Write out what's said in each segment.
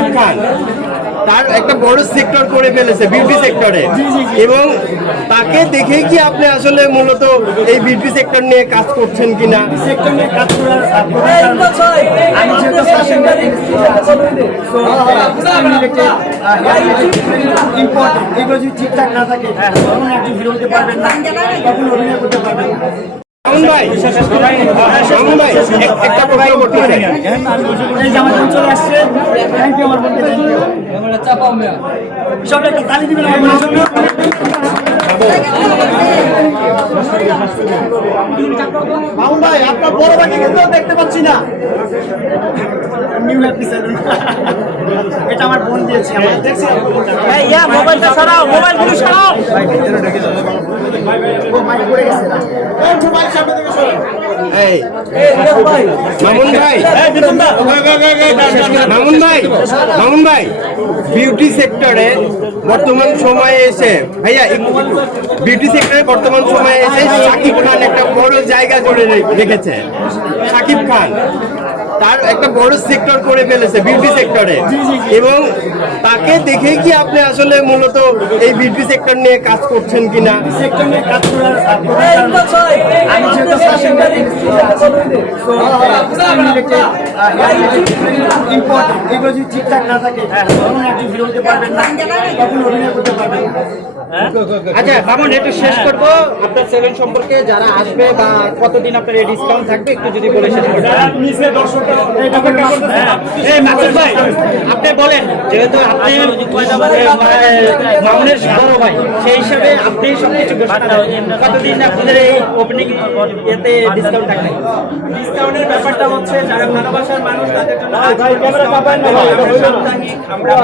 শাকিব খান তার একটা বড় সেক্টর করে ফেলেছে বিউটি সেক্টরে এবং তাকে দেখে কি আপনি আসলে মূলত এই বিউটি সেক্টর নিয়ে কাজ করছেন কিনা? ঠিকঠাক না থাকে মামুন ভাই। মামুন ভাই একটা প্রশ্ন করতে চাই। এই যে আমার চলে আসছে থ্যাংক ইউ আমার বোনকে থ্যাংক ইউ সব একটা তালি দিবেন আমার জন্য মামুন ভাই আপনার বড় ভাইকে কিন্তু দেখতে পাচ্ছি না। নিউ হ্যাপি সেলুন এটা আমার বোন দিয়েছে আমার ইয়া মোবাইলটা সরাও মোবাইলগুলো সরাও। ও মাইক পড়ে গেছে এই মামুন ভাই। মামুন ভাই মামুন ভাই বিউটি সেক্টরে বর্তমান সময়ে এসে ভাইয়া বিউটি সেক্টরে বর্তমান সময়ে এসে শাকিব খান একটা বড় জায়গা জুড়ে রেখেছে। শাকিব খান। তার একটা বড় সেক্টর করে ফেলেছে বিউটি সেক্টরে এবং তাকে দেখে কি আপনি আসলে মূলত এই বিউটি সেক্টর নিয়ে কাজ করছেন কিনা? সেক্টর নিয়ে কাজ করার আহ, প্রধান কারণ হচ্ছে আমি যেহেতু ফ্যাশন ইম্পর্ট এগুলো যদি ঠিকঠাক না থাকে তখন একজন হিরো হতে পারবেন না তখন অভিনয় করতে পারবেন না। আচ্ছা মামুন একটু শেষ করব। আপনার সেলুন সম্পর্কে যারা আসবে বা কতদিন আপনার এই ডিসকাউন্ট থাকবে একটু যদি বলে শেষ করবেন এই মাসুদ ভাই আপনি বলেন যেহেতু আপনি এ, মামুনের বড় ভাই সেই হিসাবে আপনি সবকিছু কতদিন আপনাদের এই ওপেনিং এতে ডিসকাউন্ট থাকবে? ডিসকাউন্টের ব্যাপারটা হচ্ছে যারা ভালোবাসার মানুষ তাদের জন্য আমরা আমরা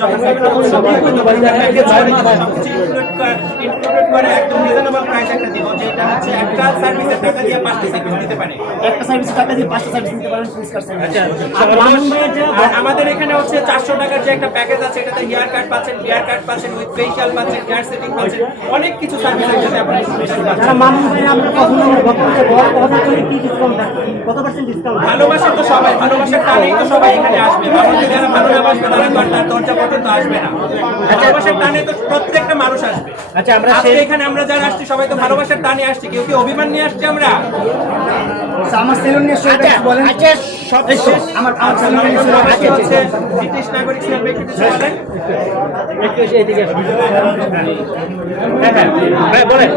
যখন বিভিন্ন উৎসব বিভিন্ন প্যাকেজ সবকিছু ইনক্লুড ইনক্লুডেড করে একদম রিজনেবল প্রাইস একটা দিব যেটা হচ্ছে একটা সার্ভিসের টাকা দিয়ে পাঁচটা সার্ভিস দিতে পারে। একটা সার্ভিস টাকা দিয়ে পাঁচটা সার্ভিস নিতে পারেন পরিষ্কার আর মামুন ভাইয়ের যে- আর আমাদের এখানে হচ্ছে চারশো টাকার যে একটা প্যাকেজ আছে এটাতে হেয়ার কাট পাচ্ছেন হেয়ার কাট পাচ্ছেন উইথ ফেশিয়াল পাচ্ছেন হেয়ার সেটিং পাচ্ছেন অনেক কিছু সার্ভিস একসাথে আপনারা পাচ্ছেন মামুন ভাই আমরা কখনো ভক্তদের বড় কথা বলে কি ডিসকাউন্ট থাকবে কত পার্সেন্ট ডিসকাউন্ট ভালোবাসা তো সবাই ভালোবাসার টানেই তো সবাই এখানে আসবে। আমাকে যারা ভালো না বাসবে তারা দরজা পর্যন্ত আসবে না। ভালোবাসার টানে তো প্রত্যেকটা মানুষ আসবে। আচ্ছা আমরা আজকে এখানে আমরা যারা আসছি সবাই তো ভালোবাসার টানে আসছি। কেউ কি অভিমান নিয়ে আসছি আমরা? আমার সেলুন নিয়ে আচ্ছা বলেন সব শেষ আমার আমার সেলুন নিয়ে শুরু আজকে হচ্ছে ব্রিটিশ নাগরিক বলেন একটু এসে এদিকে হ্যাঁ হ্যাঁ বলেন।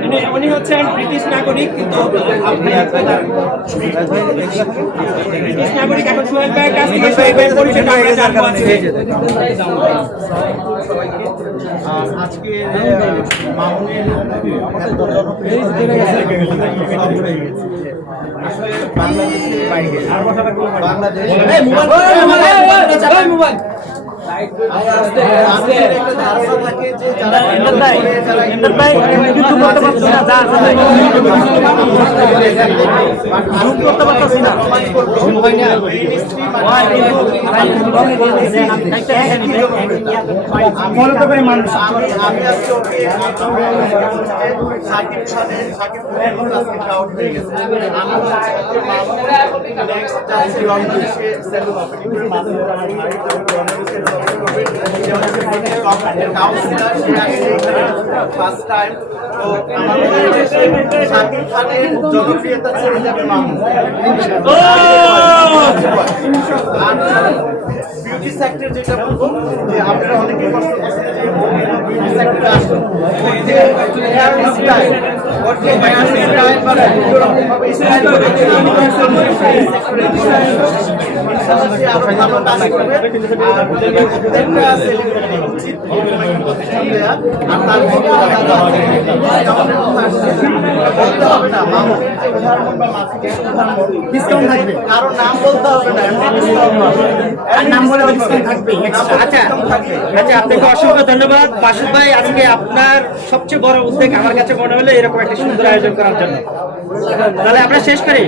উনি উনি হচ্ছেন ব্রিটিশ নাগরিক কিন্তু ব্রিটিশ নাগরিক এখন সোহেল ভাইয়ের কাছ থেকে সোহেল ভাইয়ের পরিচয়টা আমরা জানব আজকে আজকে মামুনের এত জনপ্রিয় আসলে বাংলাদেশে বাংলাদেশ মানুষ আমি আজকে ওকে সাকিব খানের সাকিব আজকে ক্রাউড হয়ে গেছে নেক্সট ওপেনিং করে মাধ্যমে আমার ভাই ফার্স্ট টাইম তো জনপ্রিয়তা ছেড়ে যাবে মামুন বিউটি সেক্টর যেটা বলব যে আপনারা অনেকে কষ্ট করছেন বিউটি ডিসকাউন্ট থাকবে। কারও নাম বলতে হবে না নাম বলে ডিসকাউন্ট থাকবে। আচ্ছা আচ্ছা আপনাকে অসংখ্য ধন্যবাদ। বাসুদ ভাই আজকে আপনার সবচেয়ে বড় উদ্যোগ আমার কাছে মনে হলো এরকম একটা সুন্দর আয়োজন করার জন্য। তাহলে আমরা শেষ করি